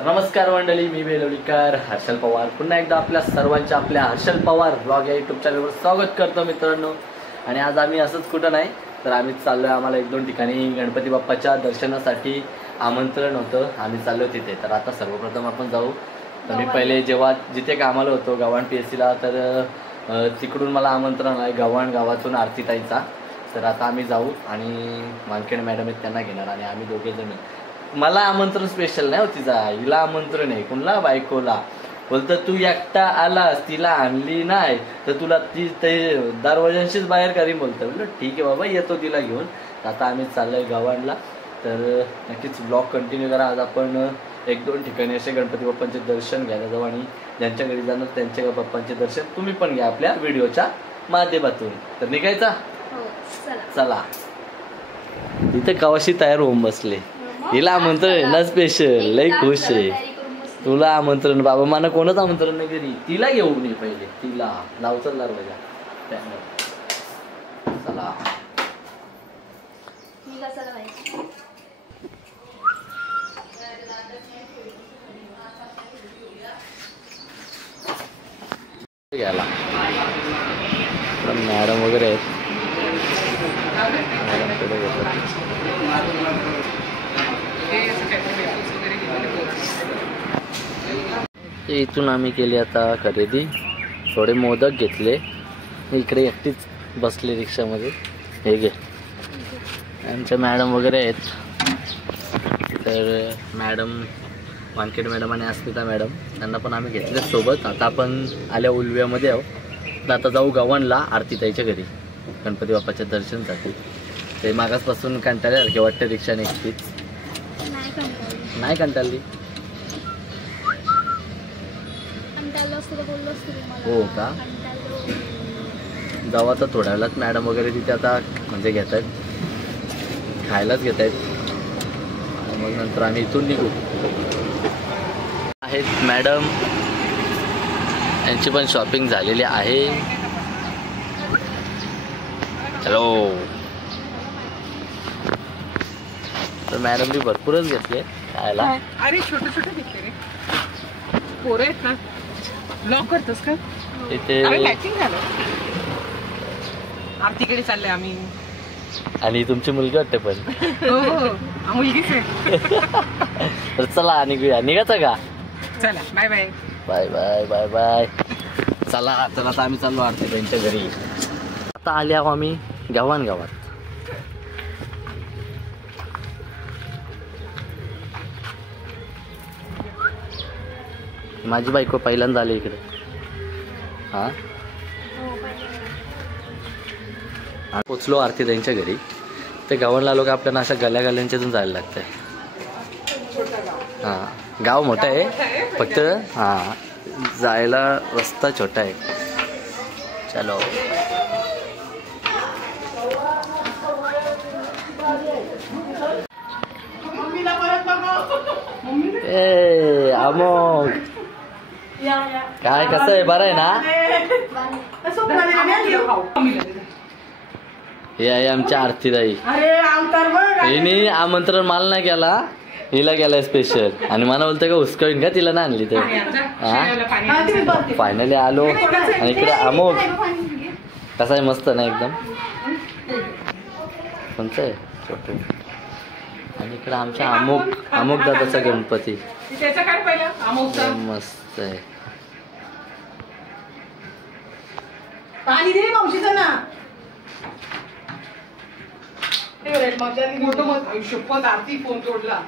तर नमस्कार मंडळी, मी बेलवलीकर हर्षल पवार पुन्हा एकदा आपल्या सर्वांच्या आपल्या हर्षल पवार ब्लॉग या यूट्यूब चॅनलवर स्वागत करतो मित्रांनो। आणि आज आम्ही असंच कुठं नाही तर आम्ही चाललोय, आम्हाला एक दोन ठिकाणी गणपती बाप्पाच्या दर्शनासाठी आमंत्रण होतं, आम्ही चाललो तिथे। तर आता सर्वप्रथम आपण जाऊ। तर मी पहिले जेव्हा जिथे कामाला होतो गव्हाण PSCला, तर तिकडून मला आमंत्रण आहे गव्हाण गावातून आरतीताईचा। तर आता आम्ही जाऊ आणि मालकेड मॅडम आहेत त्यांना घेणार आणि आम्ही दोघे जण। मला आमंत्रण स्पेशल नाही होती, जा हिला आमंत्रण आहे, कुणला बायकोला। बोलतं तू एकटा आलास, तिला आणली नाही तर तुला ती ते दरवाजांशीच बाहेर करीन बोलतं। बोललं ठीक आहे बाबा, येतो तिला घेऊन। आता आम्ही चाललोय गव्हाणला, तर नक्कीच ब्लॉग कंटिन्यू करा। आज आपण एक दोन ठिकाणी असे गणपती बाप्पांचे दर्शन घ्यायला जाऊ आणि ज्यांच्या घरी जाणार त्यांच्या बाप्पांचे दर्शन तुम्ही पण घ्या आपल्या व्हिडिओच्या माध्यमातून। तर निघायचा, चला। इथे कवाशी तयार होऊन बसले, हिला आमंत्रण ना स्पेशल, लई खुश आहे। तुला आमंत्रण बाबा, मला कोणच आमंत्रण नाही घरी, तिला घेऊन ये पहिले, तिला लावचं दरवाजा। चला घ्यायला मॅडम वगैरे आहेत, इथून आम्ही केली आता खरेदी। थोडे मोदक घेतले, इकडे एकटीच बसले रिक्षामध्ये। हे घे, आमच्या मॅडम वगैरे आहेत। तर मॅडम मार्केट मॅडम आणि अस्मिता मॅडम त्यांना पण आम्ही घेतले सोबत। आता आपण आल्या उलव्यामध्ये आहोत, तर आता जाऊ गव्हाणला आरतीताईच्या घरी गणपती बाप्पाच्या दर्शनासाठी। ते मागासपासून कंटाळल्यासारखे वाटतं रिक्षाने एकटीच। नाही कंटाळली हो का? जाऊ आता थोड्या वेळात। मॅडम वगैरे तिथे आता म्हणजे घेत आहेत, खायलाच घेत आहेत, मग नंतर आम्ही इथून निघू। आहेत मॅडम, यांची पण शॉपिंग झालेली आहे। हॅलो, तर मॅडम बी भरपूरच घेतले खायला। अरे छोटे छोटे घेतले रे, पोरं आहेत ना। ब्लॉग करतोस का? इथे मॅचिंग झालं। आरतीकडे चालले आम्ही आणि तुमची मुलगी वाटते पण। हो मुलगीच आहे। तर चला निघूया, निघायचं का? चला bye bye bye bye bye bye. चला तर आता आम्ही चाललो आरतीताईंच्या घरी। आता आले आहो आम्ही गव्हाण गावात। माझी बायको पहिल्यांदा आली इकडे। हा पोचलो आरतीताईंच्या घरी। ते गव्हाणला लोक आपल्याला अशा गल्या गल्ल्यांच्यातून जायला लागतंय। हां गाव मोठं आहे, फक्त हां जायला रस्ता छोटा आहे। चलो ए अमोग, काय कसं आहे, बरं आहे ना? हे आहे आमच्या आरतीताई। हिने आमंत्रण मला नाही केला, हिला गेलाय स्पेशल। आणि मला बोलतंय का हुसकावीन का, तिला नाही आणली तर। हा फायनली आलो। आणि इकडे अमोग कसा आहे, मस्त ना एकदम, कोणतं आहे छोटं। आणि इकडे आमच्या अमोक दादाचा गणपती मस्त आहे। पाणी दे मावशीचं ना। आरती फोन तोडला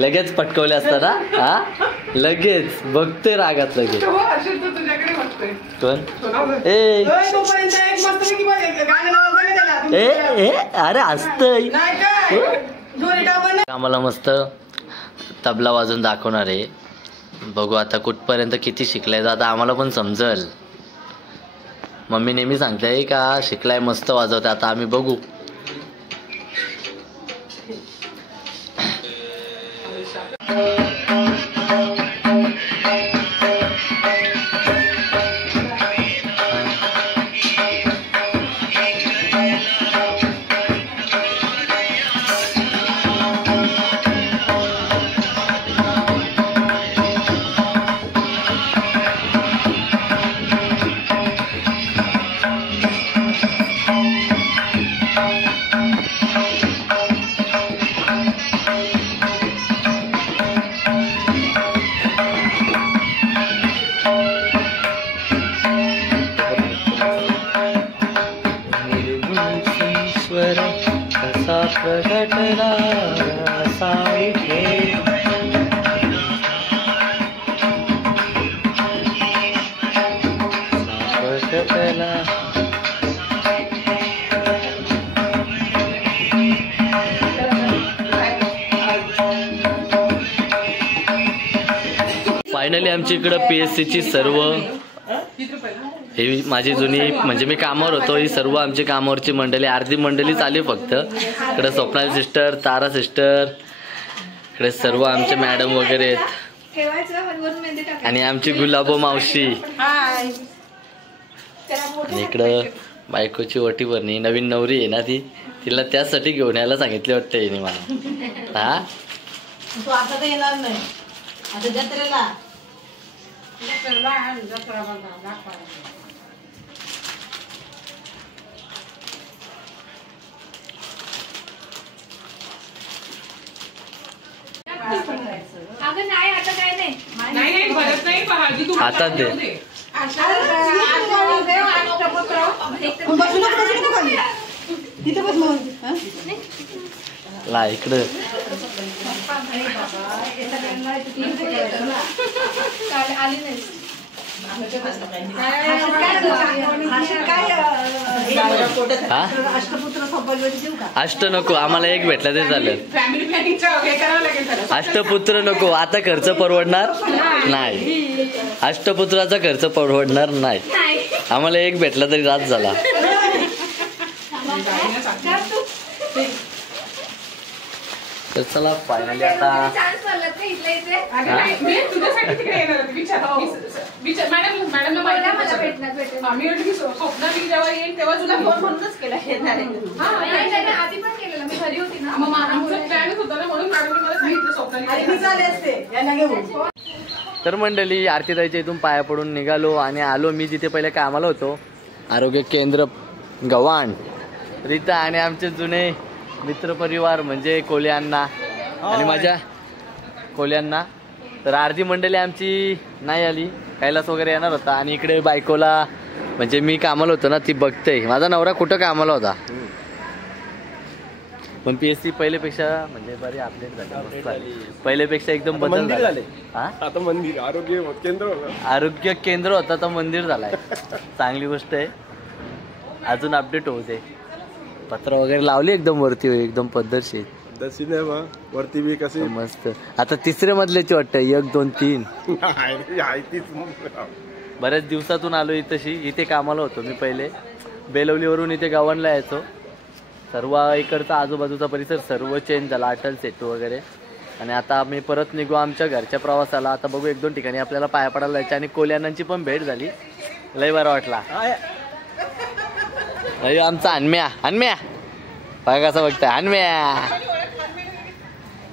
लगेच पटकवले असताना। हा लगेच बघतोय रागात लगेच। कोण ए अरे असतंय, आम्हाला मस्त तबला वाजून दाखवणार आहे। बघू आता कुठपर्यंत किती शिकलाय, आता आम्हाला पण समजल। मम्मी नेहमी सांगते का शिकलाय मस्त वाजवते, आता आम्ही बघू। असा प्रगटला साळी प्रगटला. फायनली आमच्या इकडं PSC ची सर्व ही माझी जुनी म्हणजे मी कामावर होतो, ही सर्व आमची कामावरची मंडळी, अर्धी मंडळी चालू फक्त. इकडे स्वप्नाली सिस्टर, तारा सिस्टर, इकडे सर्व आमचे मॅडम वगैरे आहेत आणि आमची गुलाबो मावशी. आणि इकडं बायकोची वटी भरणी, नवीन नवरी आहे ना ती, तिला त्यासाठी घेऊन यायला सांगितले वाटतं येणे मला. हा तू आता तर येणार नाही, आता जत्रेला. अगं नाही आता काय नाही भरत नाही हळदी तू आता दे. तिथे बस मग. ला इकडं आली नाही. अष्ट नको आम्हाला, एक भेटला ते झालं. अष्टपुत्र नको, आता खर्च परवडणार नाही. अष्टपुत्राचा खर्च परवडणार नाही, आम्हाला एक भेटला तरी रात झाला. तर चला फायनली आता तर मंडळी आरतीताईच्या इथून पाया पडून निघालो आणि आलो मी जिथे पहिले कामाला होतो, आरोग्य केंद्र गव्हाण. रीता आणि आमचे जुने मित्रपरिवार म्हणजे कोल्यांना आणि माझ्या कोल्यांना. तर अर्धी मंडळी आमची नाही आली, कैलास वगैरे येणार होता. आणि इकडे बायकोला म्हणजे मी कामाला होतो ना, ती बघते. माझा नवरा कुठं कामाला होता, पण PSC पहिलेपेक्षा म्हणजे बरी अपडेट झाली, पहिलेपेक्षा एकदम बदल झाले. आता मंदिर आरोग्य केंद्र होता तर मंदिर झालाय, चांगली गोष्ट आहे. अजून अपडेट होऊ दे. पत्र वगैरे लावली एकदम वरती, एकदम पद्धतशीर वरती बी कसे मस्त. आता तिसऱ्या मधल्याची वाटतं 1 2 3. बऱ्याच दिवसातून आलो इथशी. इथे कामाला होतो मी पहिले, बेलवलीवरून इथे गावांना यायचो. सर्व इकडचा आजूबाजूचा परिसर सर्व चेंज झाला, अटल सेतू वगैरे. आणि आता आम्ही परत निघू आमच्या घरच्या प्रवासाला. आता बघू 1 2 ठिकाणी आपल्याला पाया पडायला जायचं. आणि कोल्यांची पण भेट झाली, लय बरा वाटला. अरे आमचा अन्म्या, अन्म्या बघा कसं बघताय, अन्म्या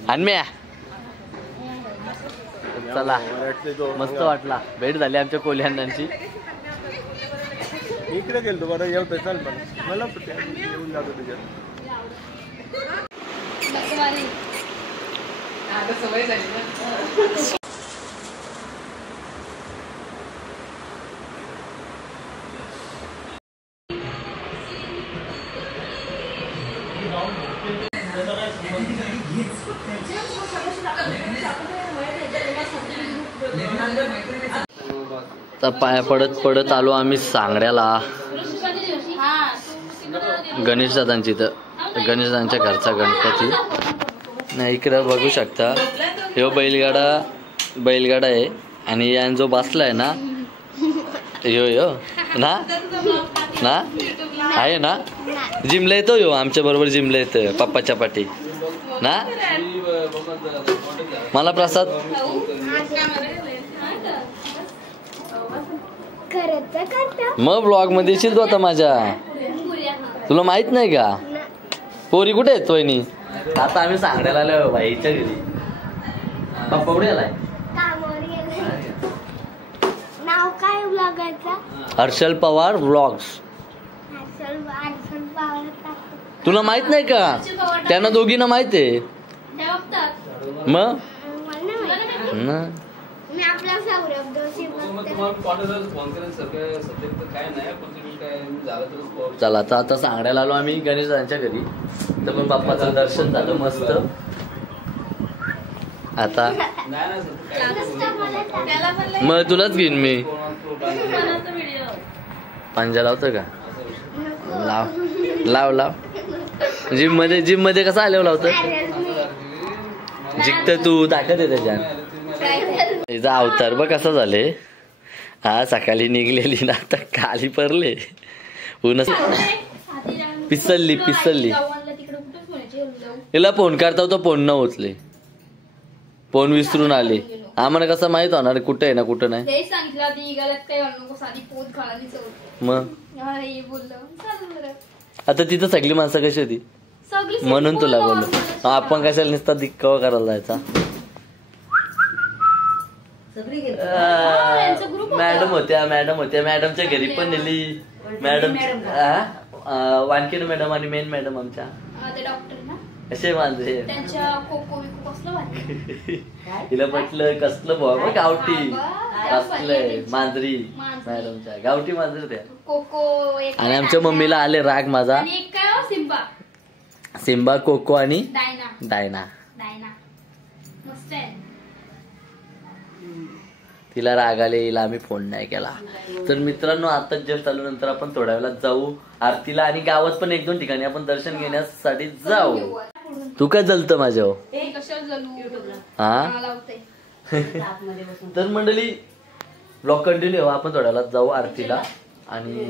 अन्म्या. चला मस्त वाटला, भेट झाली आमच्या कोल्यांची. इकडे गेलो बरं, येऊ चाल मला येऊन जातो तुझ्या. सवय झाली ना. तर पाया पडत पडत आलो आम्ही सांगड्याला, गणेश दादांची. तर गणेश दादांच्या घरचा गणपती नाही. इकडं बघू शकता, ह्यो बैलगाडा आहे. आणि यान जो बसलाय ना, ह्यो ना ना आहे ना, जिमला येतो ह्यो आमच्या बरोबर, जिमला येतोय पप्पाच्या पाठी ना. मला प्रसाद मग ब्लॉग मध्ये येशील तू आता माझ्या, तुला माहित नाही का? पोरी कुठे आहेत तोयनी? आता आम्ही सांगण्याला आलो भाईच्या घरी. पप्पा कुठे आलाय? नाव काय ब्लॉगरचं? हर्षल पवार ब्लॉग्स. तुला माहित नाही का? त्यांना दोघींना माहित आहे मग. मी आपला सौरभ चला आता सांगण्याला आलो आम्ही गणेशांच्या घरी, तर मग बाप्पाचं दर्शन झालं मस्त. आता मग तुलाच घेईन मी. पंजा लावतो का? लाव लाव. जिम मध्ये कसं आल्यावर लावतो? जिंकत तू ताकद आहे त्याच्यात. तिचा अवतार बघ कसा झाले. हा सकाळी निघलेली ना आता खाली पडले. पिसलली हिला फोन करता तो फोन न उचले. फोन विसरून आले. आम्हाला कसं माहित होणार कुठे आहे ना कुठं नाही. मग आता तिथं सगळी माणसं कशी होती म्हणून तुला बोललो. आपण कशाला नुसता दिक्कवा करायला जायचा. मॅडम होत्या मॅडमच्या घरी पण नेली. मॅडम वानखेडे मॅडम आणि मेन मॅडम आमच्या असे मांजरे. तिला म्हटलं कसलं भाऊ गावठी कसलंय मांजरी. मॅडमच्या गावठी मांजरी त्या. आणि आमच्या मम्मीला आले राग माझा. सिम्बा कोको आणि डायना. तिला राग आले. हिला आम्ही फोन नाही केला. तर मित्रांनो आता जस्ट आलो. नंतर आपण थोड्या वेळात जाऊ आरतीला आणि गावात पण 1-2 ठिकाणी आपण दर्शन घेण्यासाठी जाऊ. तू काय जलत माझ्यावर? हा तर मंडळी ब्लॉग कंटिन्यू. आपण थोड्या वेळात जाऊ आरतीला. आणि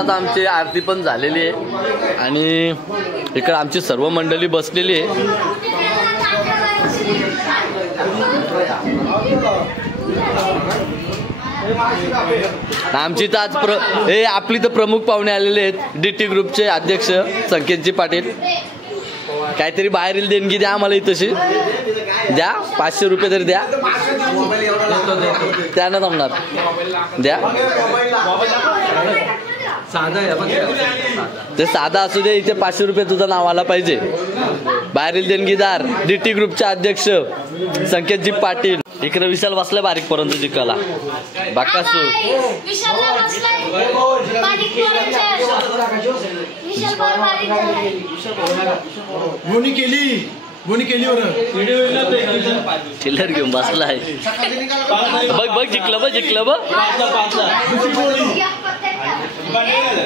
आता आमची आरती पण झालेली आहे आणि इकडे आमची सर्व मंडळी बसलेली आहे. आमची तर आज आपली तर प्रमुख पाहुणे आलेले आहेत. DT ग्रुपचे अध्यक्ष संकेतजी पाटील. काहीतरी बाहेरील देणगी द्या आम्हाला तशी द्या. 500 रुपये तरी द्या. त्यांना जमणार द्या. ते साधा असू दे. इथे 500 रुपये तुझं नाव आला पाहिजे. बाहेरील देणगीदार DT ग्रुपचे अध्यक्ष संकेतजी पाटील. इकडे विशाल बसलाय बारीक पर्यंत जिंकाला. बाकासू चिल्लर घेऊन बसलाय. बघ जिंकलं बघ.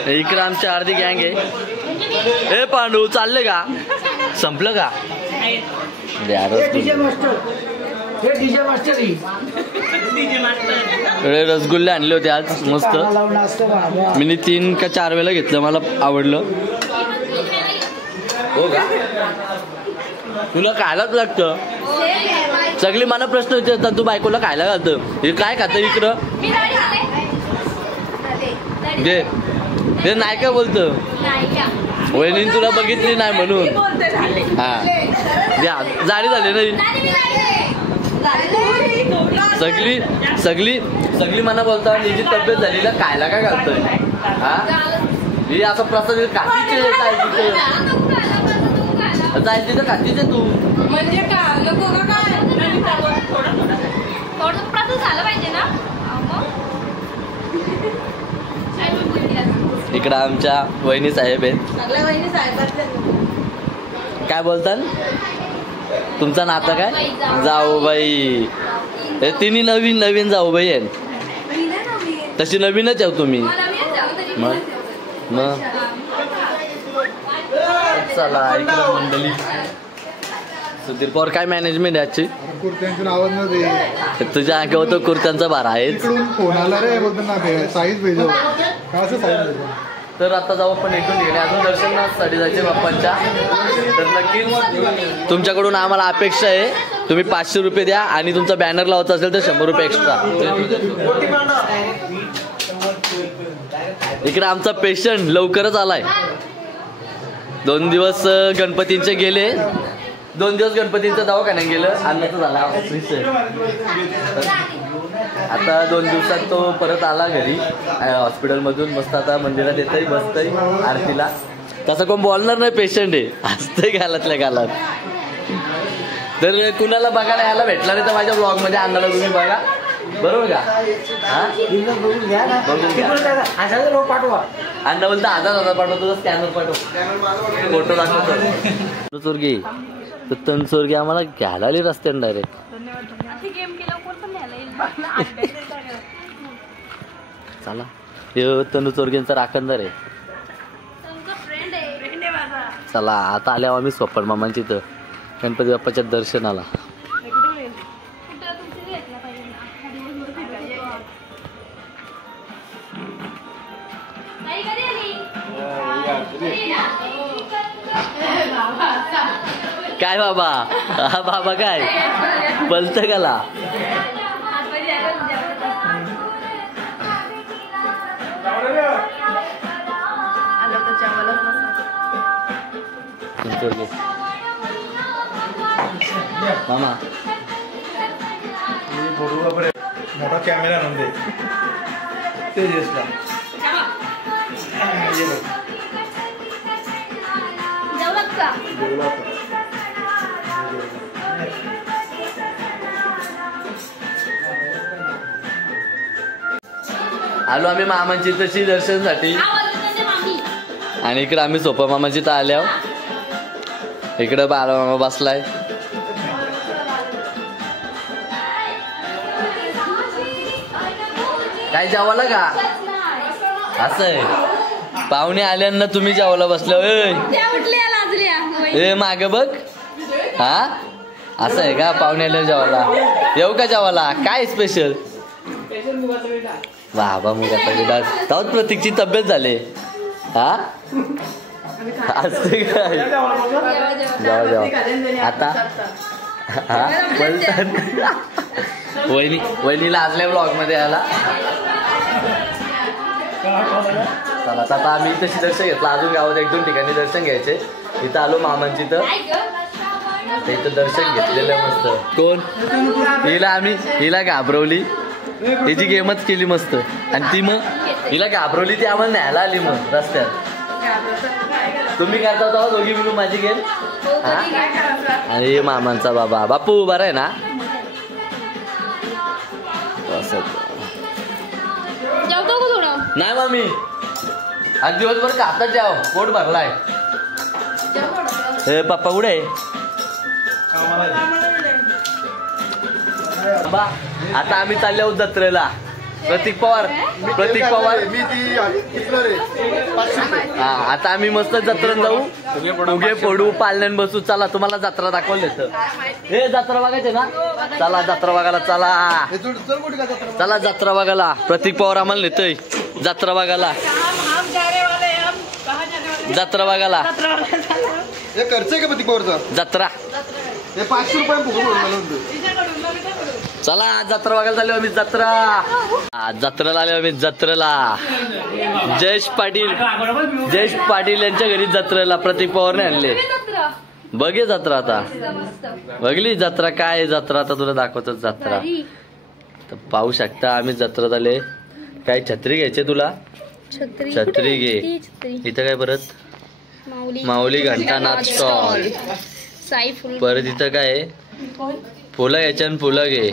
इकडे आमची अर्धी गँग आहे. ए पांडू चालले का? संपलं का? रसगुल्ले आणले होते आज मस्त. मी 3 का 4 वेळा घेतलं. मला आवडलं. हो का? तुला खायलाच लागतं. सगळी मला प्रश्न विचारतात तू बायकोला खायला घालतं. हे काय खातं इकडं? नाही काय बोलतं. वहिनी तुला बघितली नाही म्हणून. हा द्या जाडी झाली नाही. सगळी मला बोलतात हिची तब्येत झाली ना खायला काय घालतोय. हा ही असा प्रसाद काकीचे जाईल तिथं काकीचे तू म्हणजे इकडं आमच्या वहिनी साहेब आहेत. काय बोलतात तुमचं नातं काय जाऊबाई हे तिन्ही नवीन नवीन जाऊबाई आहेत तशी नवीनच आहे तुम्ही मग मग चला इकडं मंडळी सुधीर पवार काय मॅनेजमेंट आहे आजची कुर्त्यांचं नावच नव्हते तुझ्या अंगावर तो कुर्त्यांचा भार आहे इकडून फोन आला रे बोलतो ना साईज भेजो काय असं साईज भेजो तर आता जाऊ आपण इथून निघणे अजून दर्शनासाठी जायचे बाप्पांच्या तर नक्कीच तुमच्याकडून आम्हाला अपेक्षा आहे तुम्ही 500 रुपये द्या आणि तुमचा बॅनर लावायचा असेल तर 100 रुपये एक्स्ट्रा इकडे आमचा पेशंट लवकरच आलाय 2 दिवस गणपतींचे गेले 2 दिवस गणपतींचं दवाखान्यात गेलं अन्नाचं झाला आता 2 दिवसात तो परत आला घरी हॉस्पिटलमधून मस्त आता मंदिरात येतही बसतंय आरतीला तसं कोण बोलणार नाही पेशंट आहे असतंय गालातल्या गालात तर कुणाला बघायला यायला भेटला नाही तर माझ्या ब्लॉग मध्ये अन्नाला तुम्ही बघा बरोबर का बघून घ्या अण्णा बोलता 1000 पाठव तुझा स्कॅनर पाठव फोटो दाखवतो चोरगी तर तनचोरगी आम्हाला घ्यायला आली रस्त्याने डायरेक्ट चला हे तनु चोरगेंचा राखणदार आहे चला आता आल्यावर आम्ही स्वप्न मामांची इथं गणपती बाप्पाच्या दर्शनाला काय बाबा हा बाबा काय बोलत गाला मामा मोठा कॅमेरा नव्हते ते आलो आम्ही मामांची तशी दर्शनसाठी आणि इकडे आम्ही सोपा मामाची तर आल्यावर इकडं बाळा मामा बसलाय काय जेवायला का असं आहे पाहुणे आल्यांना तुम्ही जेवायला बसल्या ए माग बघ हा असं आहे का पाहुणे आल्या जेवायला येऊ का जेवायला काय स्पेशल बाबा मग आता तेव्हाच प्रतीकची तब्येत झाली हा असते काय जावा जावा आता हा बोलतात वहिनीला आजल्या ब्लॉग मध्ये आला चला आता आम्ही तशी दर्शन घेतलं अजून गावात 1-2 ठिकाणी दर्शन घ्यायचे इथं आलो मामांची तर इथं दर्शन घेतलेलं मस्त कोण हिला घाबरवली हिची गेमच केली मस्त आणि ती मग हिला घाबरवली ती आम्हाला न्यायला आली मग रस्त्यात तुम्ही करता होता दोघी मिळून माझी गेम आणि मामांचा बाबा बापू बरा आहे ना नाही मामी आज दिवसभर खातात जाव पोट भरलाय हे पप्पा कुठे आहे आता आम्ही चालले आहोत जत्रेला प्रतीक पवार हा आता आम्ही मस्त जत्रेत जाऊ उगे पडू पालण्यान बसू चला तुम्हाला जत्रा दाखवली हे जत्रा बघायचे ना चला जत्रा बघायला चला जत्रा बघायला प्रतीक पवार आम्हाला नेतोय जत्रा बघायला खर्च आहे का प्रतीक पवारचा जत्रा 500 रुपये चला जत्रा बघायला झालो आम्ही जत्रेला आलो आम्ही जत्रेला जयेश पाटील यांच्या घरी जत्रेला प्रतीक पवारने आणले बघे जत्रा आता बघली जत्रा काय जत्रा आता तुला दाखवतच जत्रा तर पाहू शकता आम्ही जत्रेत आले काय छत्री घ्यायचे तुला छत्री घे इथं काय परत माऊली घंटा नाच स्टॉल परत इथं काय फुलं घ्यायचे आणि फुलं घे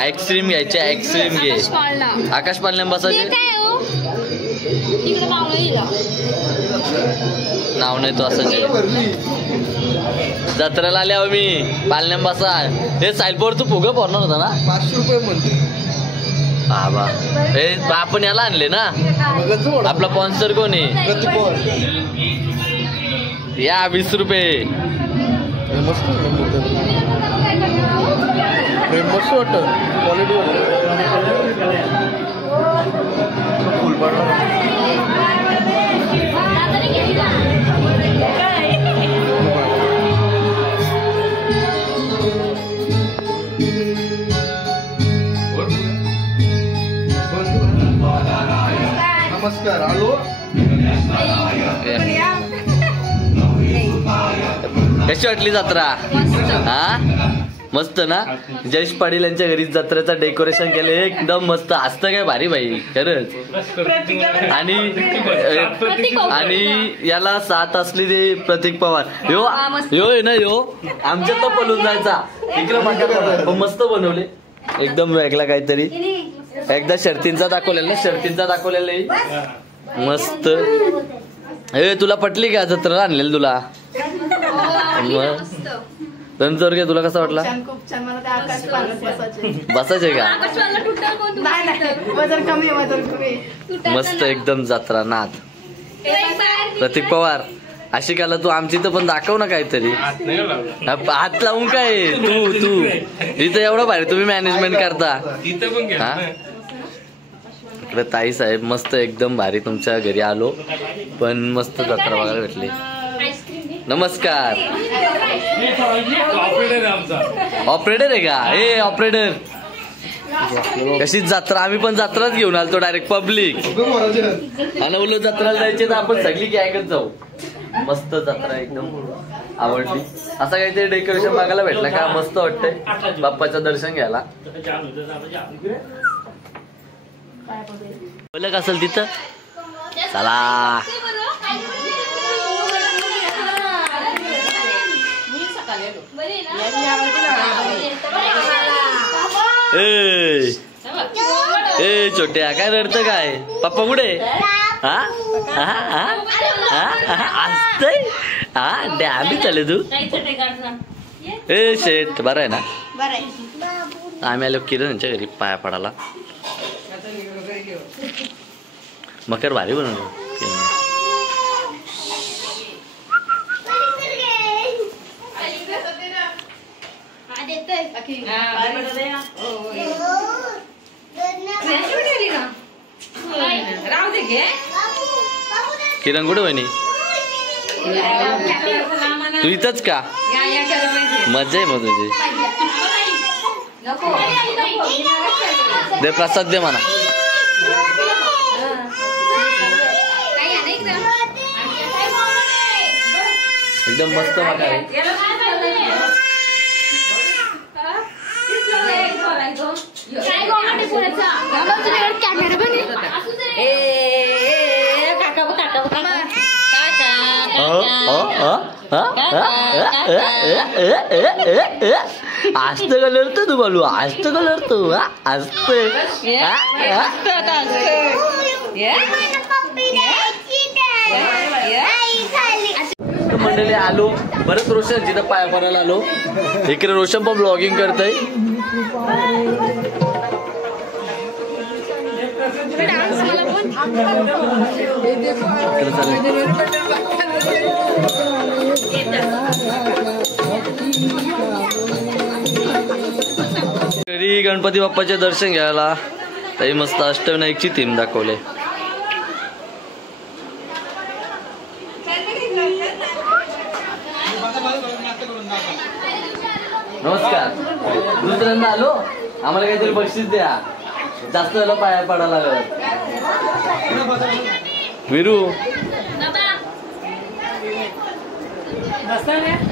आईस्क्रीम घ्यायचे आईस्क्रीम घे आकाश पालण्या बसायचे नाव नाही तो असं जत्रेला आले मी पालण्याम बसा हे साईलपोर तू फुगं भरणार होता ना 500 रुपये म्हणते बाबा हे आपण याला आणले ना आपला स्पॉन्सर कोण आहे या 20 रुपये मस्त मस्त वाटतं क्वालिटी फुल नमस्कार आलो कशी वाटली जत्रा हा मस्त ना जयेश पाटील यांच्या घरी जत्रेचं डेकोरेशन केलं एकदम मस्त असतं काय भारी भाई खरंच आणि याला साथ असली ते प्रतीक पवार यो आहे ना यो आमच्यात तर पळून जायचा इकडे मस्त बनवले एकदम वेगळा काहीतरी एकदा शर्तींचा दाखवलेला मस्त हे तुला पटली का जत्रा आणलेलं तुला रणजोर घे तुला कसा वाटला खूप छान मला आकाश पालक बसायचे का वजन कमी मस्त एकदम जत्रा नाद प्रतीक पवार अशी काला तू आमची तर पण दाखव ना काहीतरी हात लावून काय तू इथं एवढं भारी तुम्ही मॅनेजमेंट करता हा इकडे ताई साहेब मस्त एकदम भारी तुमच्या घरी आलो पण मस्त जत्रा बघायला भेटली नमस्कार ऑपरेटर आहे का हे ऑपरेटर कशी जत्रा आम्ही पण जत्राच घेऊन आलतो डायरेक्ट पब्लिक आणि उलट जत्राला जायचे तर आपण सगळी गॅंगच जाऊ मस्त जत्रा एकदम आवडली असं काहीतरी डेकोरेशन बघायला भेटलं का मस्त वाटतंय बाप्पाचं दर्शन घ्यायला बोलक असेल तिथं चला ए छोट्या काय रडतं काय पप्पा कुठे असतंय हा डॅबी चाले तू ए शेट बरं आहे ना आम्ही आलो किरण यांच्या घरी पाया पडायला मकर भारी बनवलं किरण कुठे बहिणी तू इथंच का मजा आहे मग तुझी दे प्रसाद दे म्हणा एकदम मस्त बघा आस्त कलर तू बोलू आस्त कलर तू आस्त मंडळी आलो परत रोशन जिथं पाया पडायला आलो इकडे रोशन पण ब्लॉगिंग करतय घरी गणपती बाप्पाचे दर्शन घ्यायला तरी मस्त अष्टविनायकची थीम दाखवले नमस्कार दुसऱ्यांदा आलो आम्हाला काहीतरी बक्षीस द्या जास्त वेळा पाया पडायला लागलं विरू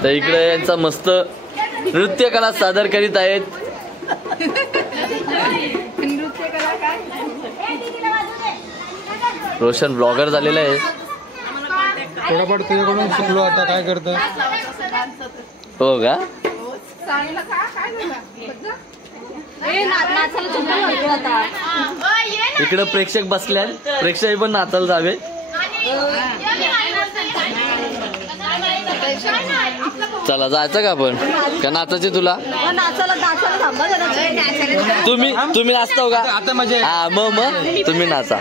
तर इकडे यांचा मस्त नृत्य कला सादर करीत आहेत रोशन ब्लॉगर झालेला आहे थोडाफार तुझ्याकडून शिकलो आता काय करतो हो का इकडं प्रेक्षक बसल्यात, प्रेक्षक पण नाचायला जावे. चला जायचं का आपण का नाचायचे तुला? तुम्ही नाचताव का? हा मग तुम्ही नाचा.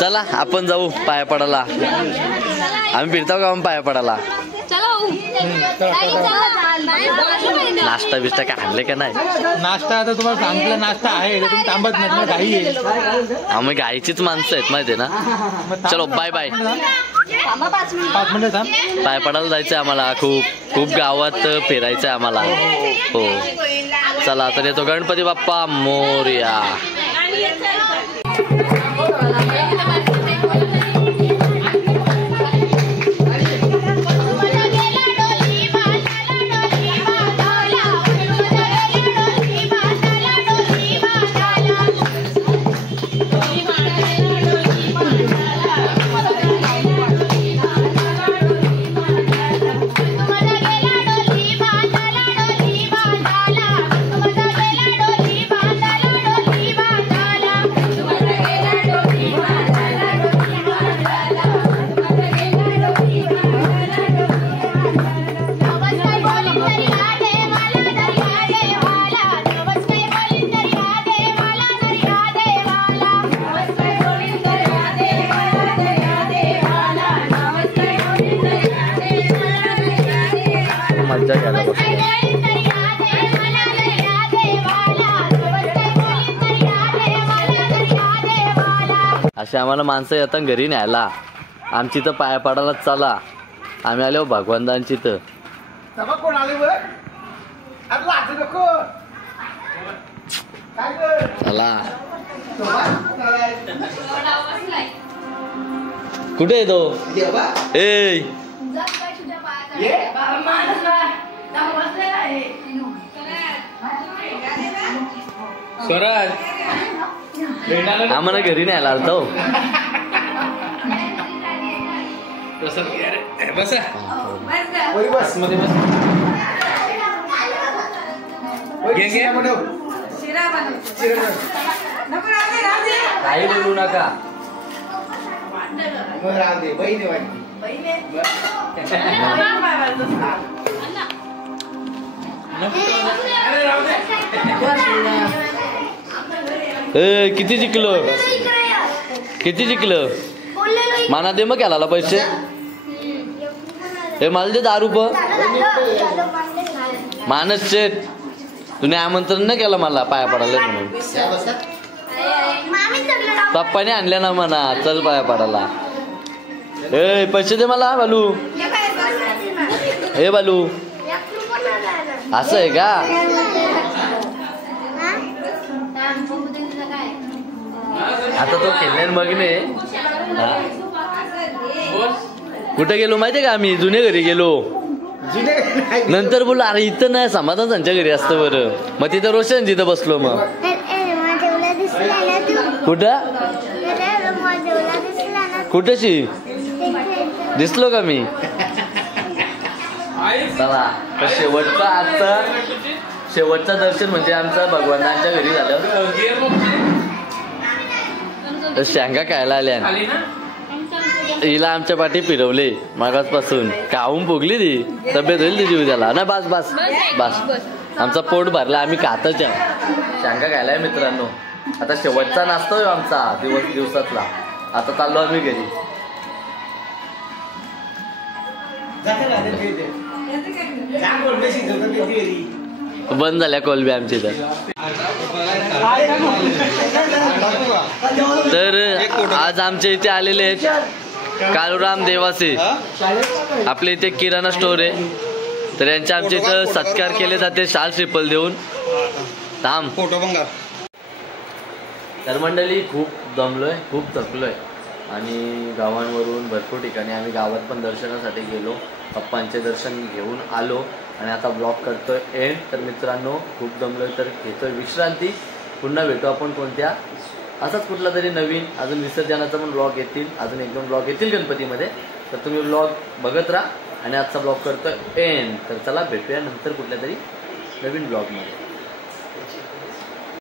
चला आपण जाऊ पाया पडायला. आम्ही फिरताव का पाया पडायला? नाश्ता बिस्टा काय आणले का नाही? नाश्ता आता तुम्हाला सांगितलं नाश्ता आहे, तुम्ही थांबत नाही ना, घाई आहे. आम्ही गायचीच माणसं आहेत माहिती ना. चलो बाय बाय. 5 मिनिटं थांब. पाय पडायला जायचंय आम्हाला. खूप गावात फिरायचंय आम्हाला. हो चला तर येतो. गणपती बाप्पा मोरया. मज्जा घ्यायला बसलो. असे आम्हाला माणसं येतात घरी न्यायला. आमची तर पाया पाडायला चला. आम्ही आलो भगवंतांची तर. चला कुठे आहे तो? ए स्वराज आम्हाला घरी न्यायला आलतो. काही बोलू नका. किती जिंकलं माना दे मग घ्यायला पैसे. हे मला दे 10 रुपये. मानस शेठ तुम्ही आमंत्रण न केलं मला पाया पडायला म्हणून. पप्पाने आणल्या ना म्हणा चल पाया पडायला. ए पैसे दे मला बालू. हे बालू असं आहे का? आता तो खेळण्यात बघणे. कुठे गेलो माहितीये का? आम्ही जुन्या घरी गेलो. नंतर बोललो अरे इथं नाही समाधान त्यांच्या घरी असतं बरं. मग तिथं रोशन तिथं बसलो. मग कुठं कुठेशी दिसलो का मी? चला शेवटचा आजचा शेवटचा दर्शन म्हणजे आमचा भगवानांच्या घरी झालं. तर शेंगा खायला आल्या. हिला आमच्या पाठी फिरवले मागासपासून. काहून फुगली ती. तब्येत होईल तिची उद्याला. ना बस बस बस आमचा पोट भरला. आम्ही खातच शेंगा खायलाय मित्रांनो. आता शेवटचा नाश्ता हो आमचा दिवसातला. आता चाललो आम्ही घरी. बंद झाल्या कोलबी आमची. तर आज आमच्या इथे आलेले आहेत कालूराम देवासे. आपल्या इथे किराणा स्टोर आहे. तर यांच्या आमच्या इथं सत्कार केले जाते शाल श्रीफल देऊन. थांब तर मंडळी खूप दमलोय, खूप थकलोय. आणि गावांवरून भरपूर ठिकाणी आम्ही गावात पण दर्शनासाठी गेलो. पप्पांचे दर्शन घेऊन आलो आणि आता ब्लॉग करतोय एंड. तर मित्रांनो खूप दमलोय तर घेतोय विश्रांती. पुन्हा भेटू आपण कोणत्या असाच कुठला तरी नवीन अजून विसर्जनाचा पण ब्लॉग येतील. अजून 1-2 ब्लॉग येतील गणपतीमध्ये. तर तुम्ही ब्लॉग बघत राहा. आणि आजचा ब्लॉग करतोय एंड. तर चला भेटूया नंतर कुठल्या तरी नवीन ब्लॉगमध्ये.